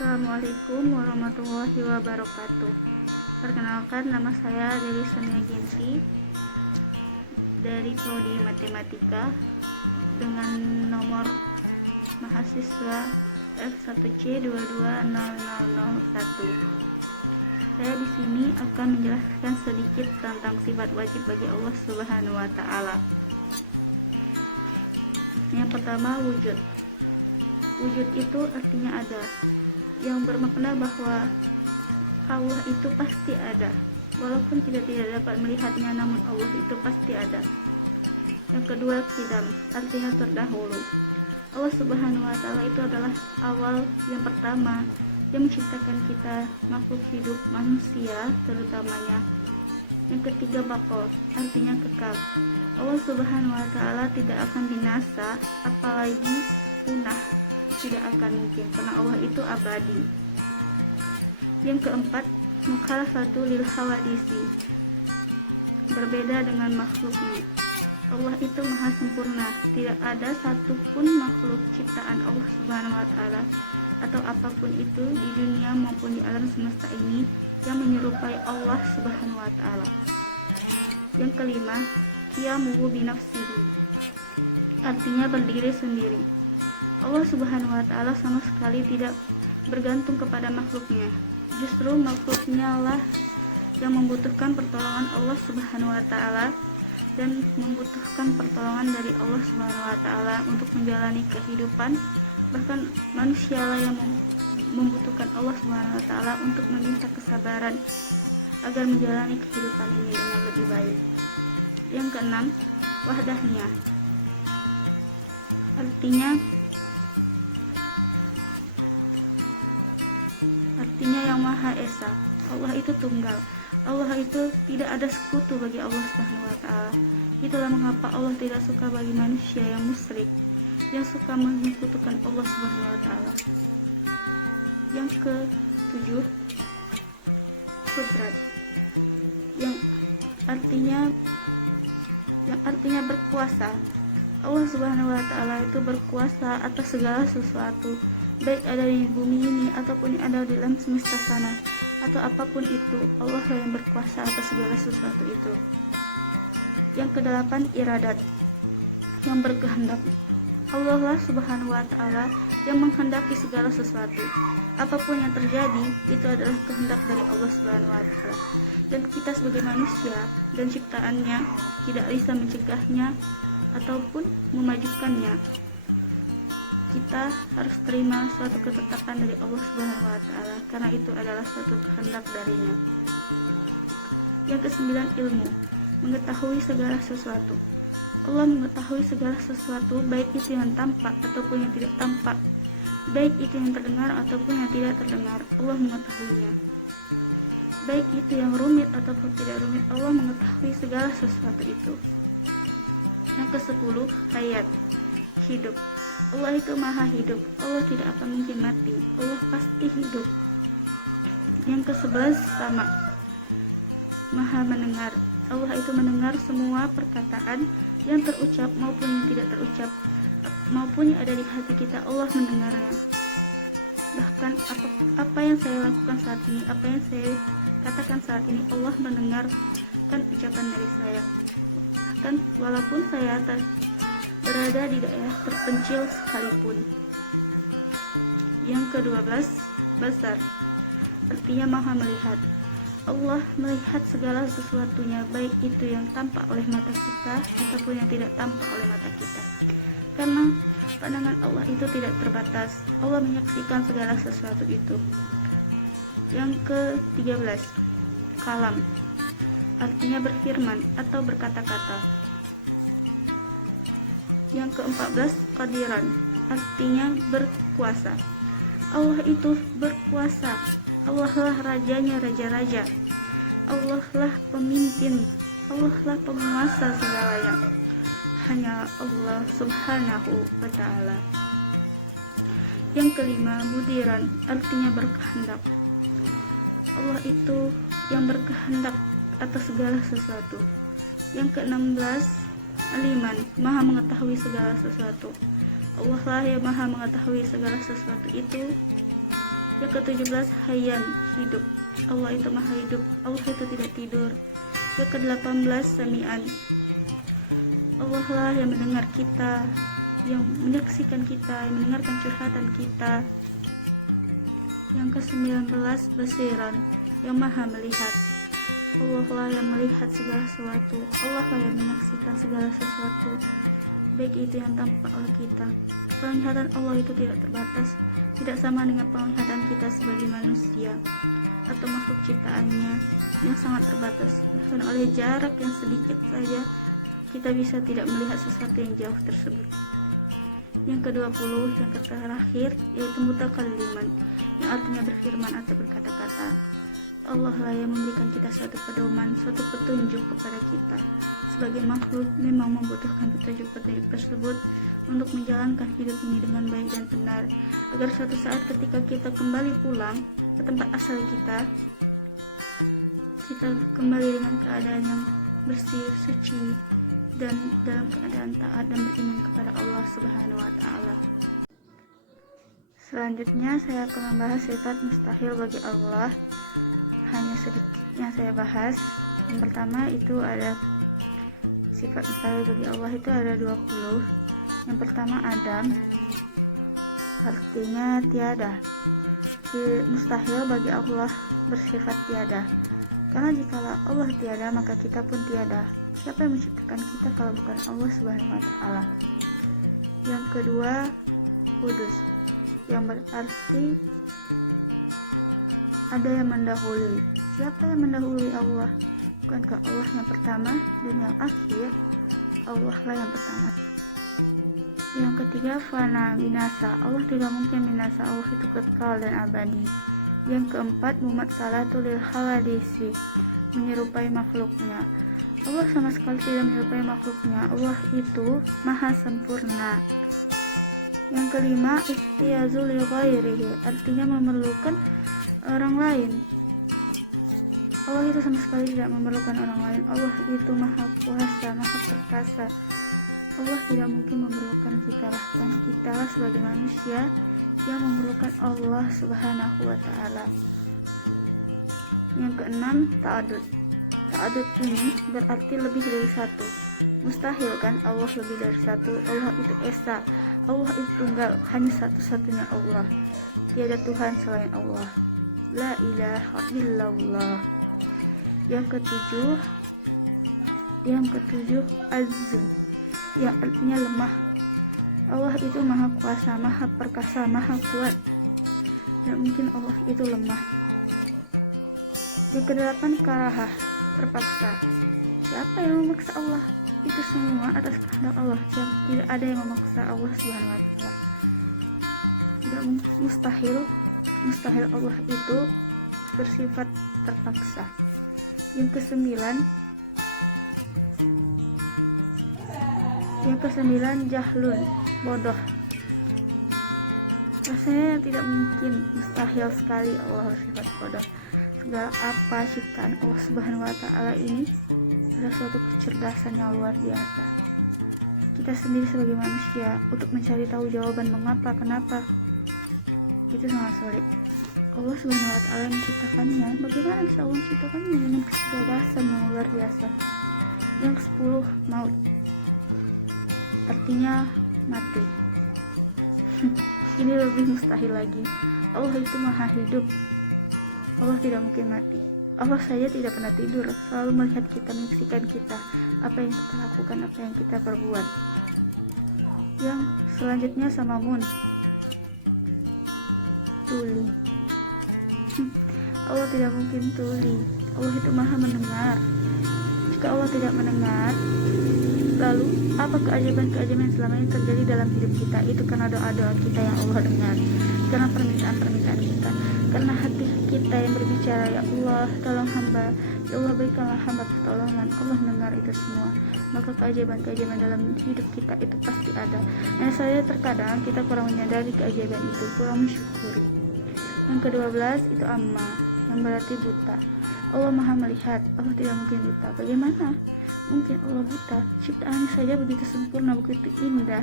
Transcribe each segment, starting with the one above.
Assalamualaikum warahmatullahi wabarakatuh. Perkenalkan, nama saya Dewi Sonia Ginti dari Prodi Matematika dengan nomor mahasiswa F1C2200001. Saya di sini akan menjelaskan sedikit tentang sifat wajib bagi Allah Subhanahu wa taala. Yang pertama, wujud. Wujud itu artinya ada, yang bermakna bahwa Allah itu pasti ada. Walaupun kita tidak dapat melihatnya, namun Allah itu pasti ada. Yang kedua, qidam, artinya terdahulu. Allah Subhanahu wa taala itu adalah awal yang pertama yang menciptakan kita, makhluk hidup manusia terutamanya. Yang ketiga, baqo, artinya kekal. Allah Subhanahu wa taala tidak akan binasa, apalagi punah. Tidak akan mungkin, karena Allah itu abadi. Yang keempat, mukhalafatu lil hawadisi, berbeda dengan makhluknya. Allah itu maha sempurna, tidak ada satupun makhluk ciptaan Allah Subhanahu wa taala atau apapun itu di dunia maupun di alam semesta ini yang menyerupai Allah Subhanahu wa taala. Yang kelima, qiyamuhu binafsihi, artinya berdiri sendiri. Allah Subhanahu wa taala sama sekali tidak bergantung kepada makhluknya. Justru makhluknya lah yang membutuhkan pertolongan Allah Subhanahu wa taala dan membutuhkan pertolongan dari Allah Subhanahu wa taala untuk menjalani kehidupan. Bahkan manusia lah yang membutuhkan Allah Subhanahu wa taala untuk meminta kesabaran agar menjalani kehidupan ini dengan lebih baik. Yang keenam, wahdahiyah, artinya yang Maha Esa. Allah itu tunggal. Allah itu tidak ada sekutu bagi Allah Subhanahu wa taala. Itulah mengapa Allah tidak suka bagi manusia yang musyrik, yang suka menyekutukan Allah Subhanahu wa taala. Yang ketujuh, qudrat, yang artinya berkuasa. Allah Subhanahu wa taala itu berkuasa atas segala sesuatu, baik ada di bumi ini ataupun yang ada di alam semesta sana, atau apapun itu, Allah yang berkuasa atas segala sesuatu itu. Yang kedelapan, iradat, yang berkehendak. Allah lah Subhanahu wa taala yang menghendaki segala sesuatu. Apapun yang terjadi, itu adalah kehendak dari Allah Subhanahu wa taala. Dan kita sebagai manusia dan ciptaannya tidak bisa mencegahnya ataupun memajukannya. Kita harus terima suatu ketetapan dari Allah Subhanahu wa taala karena itu adalah suatu kehendak darinya. Yang kesembilan, ilmu, mengetahui segala sesuatu. Allah mengetahui segala sesuatu, baik itu yang tampak ataupun yang tidak tampak, baik itu yang terdengar ataupun yang tidak terdengar. Allah mengetahuinya. Baik itu yang rumit ataupun tidak rumit, Allah mengetahui segala sesuatu itu. Yang ke-10, hayat, hidup. Allah itu maha hidup. Allah tidak akan mungkin mati. Allah pasti hidup. Yang ke-11, sama, maha mendengar. Allah itu mendengar semua perkataan yang terucap maupun yang tidak terucap, maupun yang ada di hati kita. Allah mendengarnya. Bahkan apa yang saya lakukan saat ini, apa yang saya katakan saat ini, Allah mendengarkan ucapan dari saya. Bahkan walaupun saya berada di daerah terpencil sekalipun. Yang ke-12, basar, artinya maha melihat. Allah melihat segala sesuatunya, baik itu yang tampak oleh mata kita ataupun yang tidak tampak oleh mata kita. Karena pandangan Allah itu tidak terbatas. Allah menyaksikan segala sesuatu itu. Yang ke-13, kalam, artinya berfirman atau berkata-kata. Yang ke-14, qadiran, artinya berkuasa. Allah itu berkuasa. Allah lah rajanya raja-raja. Allah lah pemimpin. Allah lah penguasa segalanya. Hanya Allah Subhanahu wa taala. Yang kelima, mudiran, artinya berkehendak. Allah itu yang berkehendak atas segala sesuatu. Yang ke-16, aliman, maha mengetahui segala sesuatu. Allah lah yang maha mengetahui segala sesuatu itu. Yang ke-17 Hayyan, hidup. Allah itu maha hidup, Allah itu tidak tidur. Yang ke-18 Sami'an, Allah lah yang mendengar kita, yang menyaksikan kita, yang mendengarkan curhatan kita. Yang ke-19 Basiran, yang maha melihat. Allah lah yang melihat segala sesuatu, Allah lah yang menyaksikan segala sesuatu, baik itu yang tampak oleh kita. Penglihatan Allah itu tidak terbatas, tidak sama dengan penglihatan kita sebagai manusia atau makhluk ciptaannya yang sangat terbatas. Bahkan oleh jarak yang sedikit saja kita bisa tidak melihat sesuatu yang jauh tersebut. Yang ke-20, yang terakhir, yaitu mutakalliman, yang artinya berfirman atau berkata-kata. Allah lah yang memberikan kita suatu pedoman, suatu petunjuk kepada kita. Sebagai makhluk memang membutuhkan petunjuk-petunjuk tersebut untuk menjalankan hidup ini dengan baik dan benar, agar suatu saat ketika kita kembali pulang ke tempat asal kita kembali dengan keadaan yang bersih, suci, dan dalam keadaan taat dan beriman kepada Allah Subhanahu wa Ta'ala. Selanjutnya saya akan membahas sifat mustahil bagi Allah. Hanya sedikit yang saya bahas. Yang pertama itu ada sifat mustahil bagi Allah itu ada 20. Yang pertama Adam, artinya tiada. Mustahil bagi Allah bersifat tiada, karena jikalau Allah tiada maka kita pun tiada. Siapa yang menciptakan kita kalau bukan Allah Subhanahu wa Ta'ala? Yang kedua Kudus, yang berarti ada yang mendahului. Siapa yang mendahului Allah? Bukankah Allah yang pertama dan yang akhir? Allah lah yang pertama. Yang ketiga fana, binasa. Allah tidak mungkin binasa, Allah itu kekal dan abadi. Yang keempat mumatsalatul lil hawadisi, menyerupai makhluknya. Allah sama sekali tidak menyerupai makhluknya, Allah itu maha sempurna. Yang kelima ihtiyazul li ghairihi, artinya memerlukan orang lain. Allah itu sama sekali tidak memerlukan orang lain. Allah itu maha kuasa, maha perkasa. Allah tidak mungkin memerlukan kita, bahkan kita sebagai manusia yang memerlukan Allah Subhanahu wa Ta'ala. Yang keenam ta'adud. Ta'adud ini berarti lebih dari satu. Mustahil kan Allah lebih dari satu. Allah itu esa, Allah itu tunggal, hanya satu-satunya Allah, tiada Tuhan selain Allah. La ilaha illallah. Yang ketujuh azm, yang artinya lemah. Allah itu maha kuasa, maha perkasa, maha kuat, tidak mungkin Allah itu lemah. Yang kedelapan karahah, terpaksa. Siapa yang memaksa Allah? Itu semua atas kehendak Allah. Tidak ada yang memaksa Allah Subhanahu wa Ta'ala. Tidak mustahil Allah itu bersifat terpaksa. Yang kesembilan jahlun, bodoh. Rasanya tidak mungkin, mustahil sekali Allah bersifat bodoh. Segala apa ciptaan Allah Subhanahu wa Ta'ala ini adalah suatu kecerdasan yang luar biasa. Kita sendiri sebagai manusia untuk mencari tahu jawaban mengapa, kenapa, itu sangat sulit. Allah Subhanahu wa Ta'ala menciptakannya. Bagaimana bisa Allah menciptakannya dengan kecerdasan yang luar biasa? Yang ke-10 maut, artinya mati. Ini lebih mustahil lagi. Allah itu maha hidup, Allah tidak mungkin mati. Allah saja tidak pernah tidur, selalu melihat kita, menyaksikan kita, apa yang kita lakukan, apa yang kita perbuat. Yang selanjutnya samamun, tuli. Allah tidak mungkin tuli. Allah itu maha mendengar. Jika Allah tidak mendengar, lalu apa keajaiban-keajaiban yang selama ini terjadi dalam hidup kita? Itu karena doa-doa kita yang Allah dengar, karena permintaan-permintaan kita, karena hati kita yang berbicara, ya Allah tolong hamba, ya Allah berikanlah hamba pertolongan. Allah mendengar itu semua. Maka keajaiban-keajaiban dalam hidup kita itu pasti ada. Hanya saja terkadang kita kurang menyadari keajaiban itu, kurang mensyukuri. Yang ke-12 itu amma, yang berarti buta. Allah maha melihat, Allah tidak mungkin buta. Bagaimana mungkin Allah buta? Ciptaannya saja begitu sempurna, begitu indah.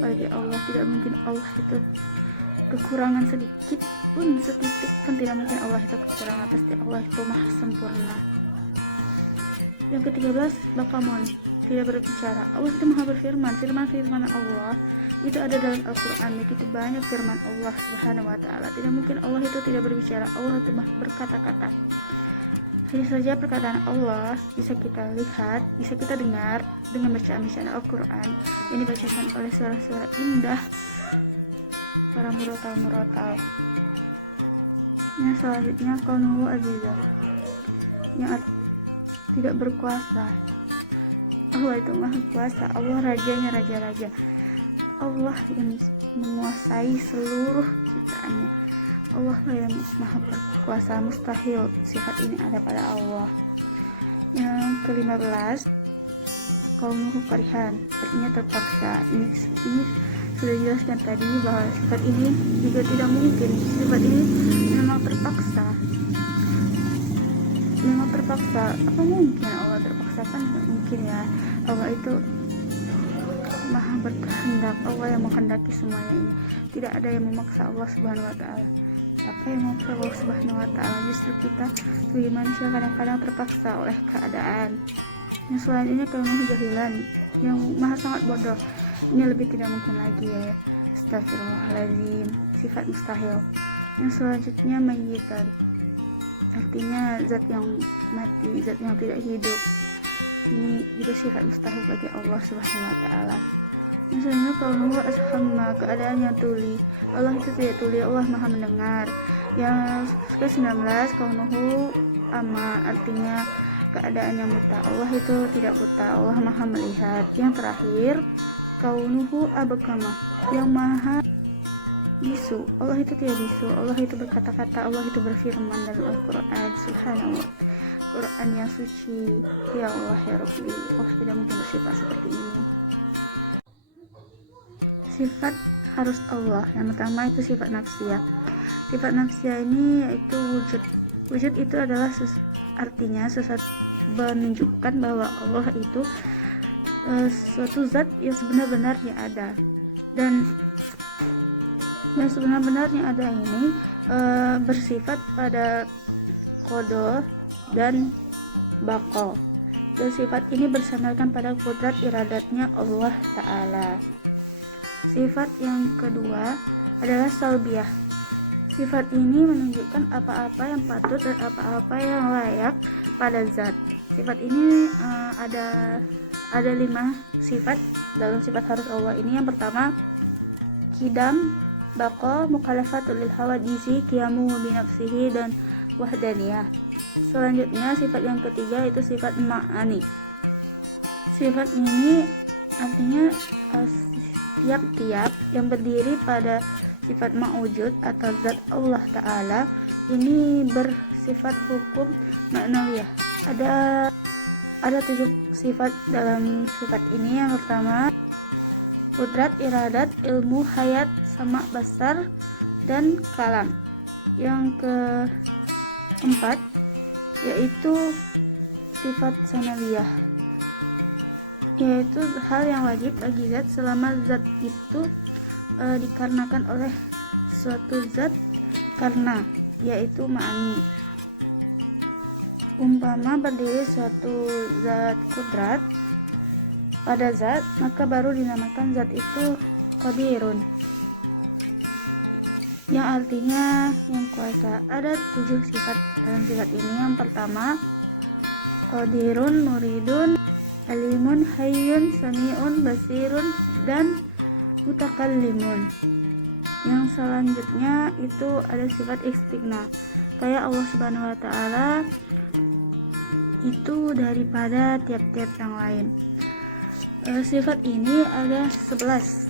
Bagi Allah tidak mungkin Allah itu kekurangan sedikit pun, setitik pun tidak mungkin Allah itu kekurangan, pasti Allah itu maha sempurna. Yang ke-13, bakamun, tidak berbicara. Allah itu maha berfirman. Firman Allah itu ada dalam Al-Quran. Begitu banyak firman Allah subhanahu wa ta'ala. Tidak mungkin Allah itu tidak berbicara. Allah itu berkata-kata. Hanya saja perkataan Allah bisa kita lihat, bisa kita dengar dengan bacaan-bacaan Al-Quran yang dibacakan oleh suara-suara indah para murotal. Yang selanjutnya kaunuhu azizah, yang tidak berkuasa. Allah itu maha kuasa. Allah rajanya raja-raja. Allah yang menguasai seluruh ciptaannya. Allah yang maha berkuasa. Mustahil sifat ini ada pada Allah. Yang ke-15, kaunuhu karihan, artinya terpaksa. Ini sudah dijelaskan tadi bahwa sifat ini juga tidak mungkin. Sifat ini memang terpaksa. Apa mungkin Allah terpaksa? Kan mungkin ya. Allah itu maha berkehendak. Allah yang menghendaki semuanya ini. Tidak ada yang memaksa Allah subhanahu wa ta'ala. Apa yang memaksa Allah subhanahu wa ta'ala? Justru kita sebagai manusia kadang-kadang terpaksa oleh keadaan. Yang selanjutnya kaunuhu jahilan, yang maha sangat bodoh. Ini lebih tidak mungkin lagi ya. Astagfirullahaladzim, sifat mustahil. Yang selanjutnya mayyitan, artinya zat yang mati, zat yang tidak hidup. Ini juga sifat mustahil bagi Allah subhanahu wa ta'ala. Yang selanjutnya kaunuhu ashamma, keadaan yang tuli. Allah itu tidak tuli, Allah maha mendengar. Yang ke-19 kaunuhu ama, artinya keadaan yang buta. Allah itu tidak buta, Allah maha melihat. Yang terakhir kaunuhu abkama, yang maha bisu. Allah itu tidak bisu, Allah itu berkata-kata, Allah itu berfirman dalam Al-Quran. Subhanallah, Quran yang suci. Ya Allah ya Rabbi, Allah tidak mungkin bersifat seperti ini. Sifat harus Allah. Yang pertama itu sifat nafsiyah. Sifat nafsiyah ini yaitu wujud. Wujud itu adalah artinya sesuatu, menunjukkan bahwa Allah itu suatu zat yang sebenar-benarnya ada. Dan yang sebenar-benarnya ada ini bersifat pada qada dan baqa. Dan sifat ini bersandarkan pada kudrat iradatnya Allah Ta'ala. Sifat yang kedua adalah salbiyah. Sifat ini menunjukkan apa-apa yang patut dan apa-apa yang layak pada zat. Sifat ini ada 5 sifat dalam sifat harus Allah ini. Yang pertama kidam, baqa, mukhalafatul lil hawadisi, qiyamu bi nafsihi, dan wahdaniyah. Selanjutnya sifat yang ketiga itu sifat ma'ani. Sifat ini artinya tiap-tiap yang berdiri pada sifat ma'wujud atau zat Allah Ta'ala ini bersifat hukum ma'nawiyah. Ada 7 sifat dalam sifat ini. Yang pertama kudrat, iradat, ilmu, hayat, sama, basar, dan kalam. Yang keempat yaitu sifat sanawiyah, yaitu hal yang wajib bagi zat selama zat itu dikarenakan oleh suatu zat karena, yaitu ma'ani. Umpama berdiri suatu zat kudrat pada zat, maka baru dinamakan zat itu qadirun, yang artinya yang kuasa. Ada 7 sifat dalam sifat ini. Yang pertama qadirun, muridun, alimun, hayyun, sami'un, basirun, dan mutakallimun. Yang selanjutnya itu ada sifat istighna, kayak Allah Subhanahu wa ta'ala itu daripada tiap-tiap yang lain. Sifat ini ada 11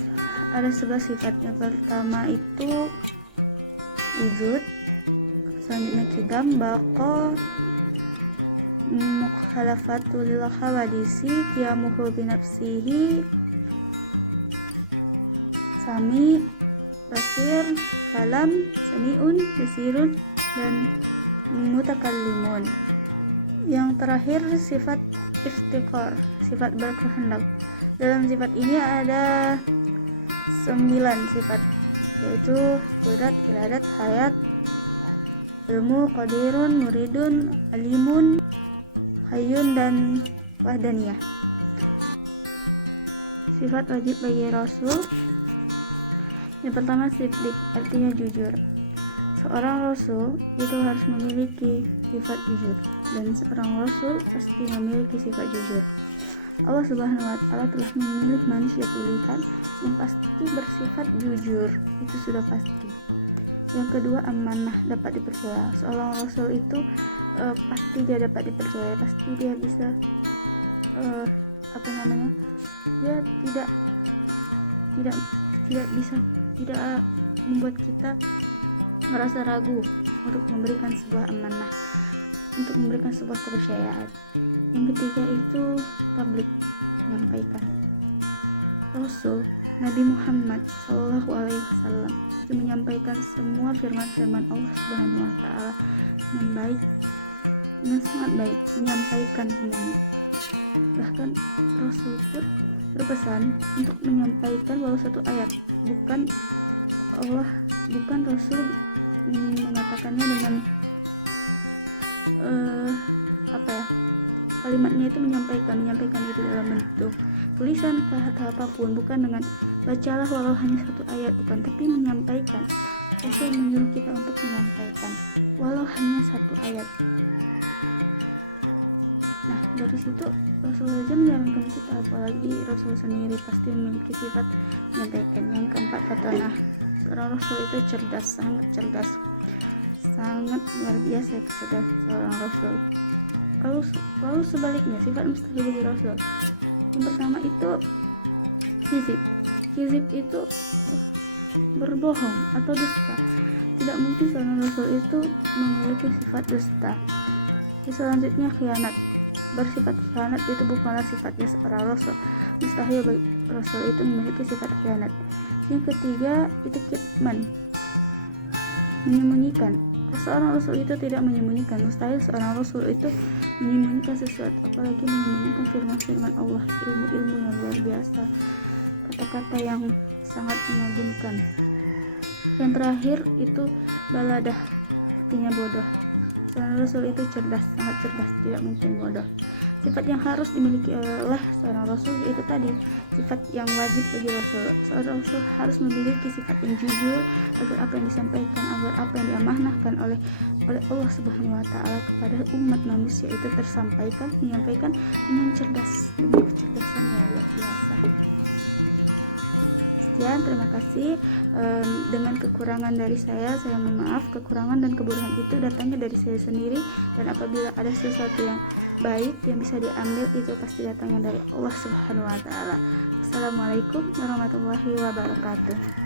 sifat. Yang pertama itu wujud, selanjutnya kidam, baqa, mukhalafatul lil hawadisi, qiyamuhu bi nafsihi, sami, basir, kalam, sami'un, basirun, dan mutakallimun. Yang terakhir sifat iftiqar, sifat berkehendak. Dalam sifat ini ada 9 sifat. yaitu qudrat, iradat, hayat, ilmu, qadirun, muridun, alimun, hayyun, dan wahdaniyah. Sifat wajib bagi Rasul. Yang pertama siddiq, artinya jujur. Seorang Rasul itu harus memiliki sifat jujur, dan seorang Rasul pasti memiliki sifat jujur. Allah Subhanahu wa Ta'ala telah memilih manusia pilihan yang pasti bersifat jujur, itu sudah pasti. Yang kedua, amanah, dapat dipercaya. Seorang Rasul itu pasti dia dapat dipercaya, pasti dia bisa dia tidak membuat kita merasa ragu untuk memberikan sebuah amanah, untuk memberikan sebuah kepercayaan. Yang ketiga itu tabligh, menyampaikan. Rasul Nabi Muhammad SAW itu menyampaikan semua firman-firman Allah Subhanahu wa Ta'ala dengan baik, dengan sangat baik, menyampaikan semuanya. Bahkan Rasul pun berpesan untuk menyampaikan walau satu ayat, bukan Rasul mengatakannya dengan kalimatnya itu menyampaikan itu dalam bentuk tulisan atau apapun, bukan dengan bacalah walau hanya satu ayat, bukan, tapi menyampaikan. Rasul menyuruh kita untuk menyampaikan walau hanya satu ayat. Nah, dari situ Rasulullah saja menyarankan kita, apalagi Rasul sendiri pasti memiliki sifat menyampaikan. Yang keempat, fatanah. Seorang Rasul itu cerdas, sangat luar biasa kecerdasan seorang Rasul. Lalu sebaliknya, sifat mustahil bagi Rasul. Yang pertama itu kizib itu berbohong atau dusta. Tidak mungkin seorang Rasul itu memiliki sifat dusta. Selanjutnya khianat. Bersifat khianat itu bukanlah sifatnya seorang Rasul. Mustahil bagi Rasul itu memiliki sifat khianat. Yang ketiga itu kitman, menyembunyikan. Seorang Rasul itu tidak menyembunyikan. Mustahil seorang Rasul itu menyembunyikan sesuatu, apalagi menyembunyikan firman-firman Allah, ilmu-ilmu yang luar biasa, kata-kata yang sangat mengagumkan. Yang terakhir itu baladah, artinya bodoh. Seorang Rasul itu cerdas, sangat cerdas, tidak mungkin bodoh. Sifat yang harus dimiliki oleh seorang Rasul yaitu tadi, sifat yang wajib bagi Rasul. Seorang Rasul harus memiliki sifat yang jujur, agar apa yang disampaikan, agar apa yang diamanahkan oleh Allah Subhanahu wa Ta'ala kepada umat manusia itu menyampaikan dengan cerdas, dengan kecerdasan yang luar biasa. Sekian, terima kasih. Dengan kekurangan dari saya mohon maaf. Kekurangan dan kebodohan itu datangnya dari saya sendiri, dan apabila ada sesuatu yang baik yang bisa diambil, itu pasti datangnya dari Allah Subhanahu wa Ta'ala. Assalamualaikum warahmatullahi wabarakatuh.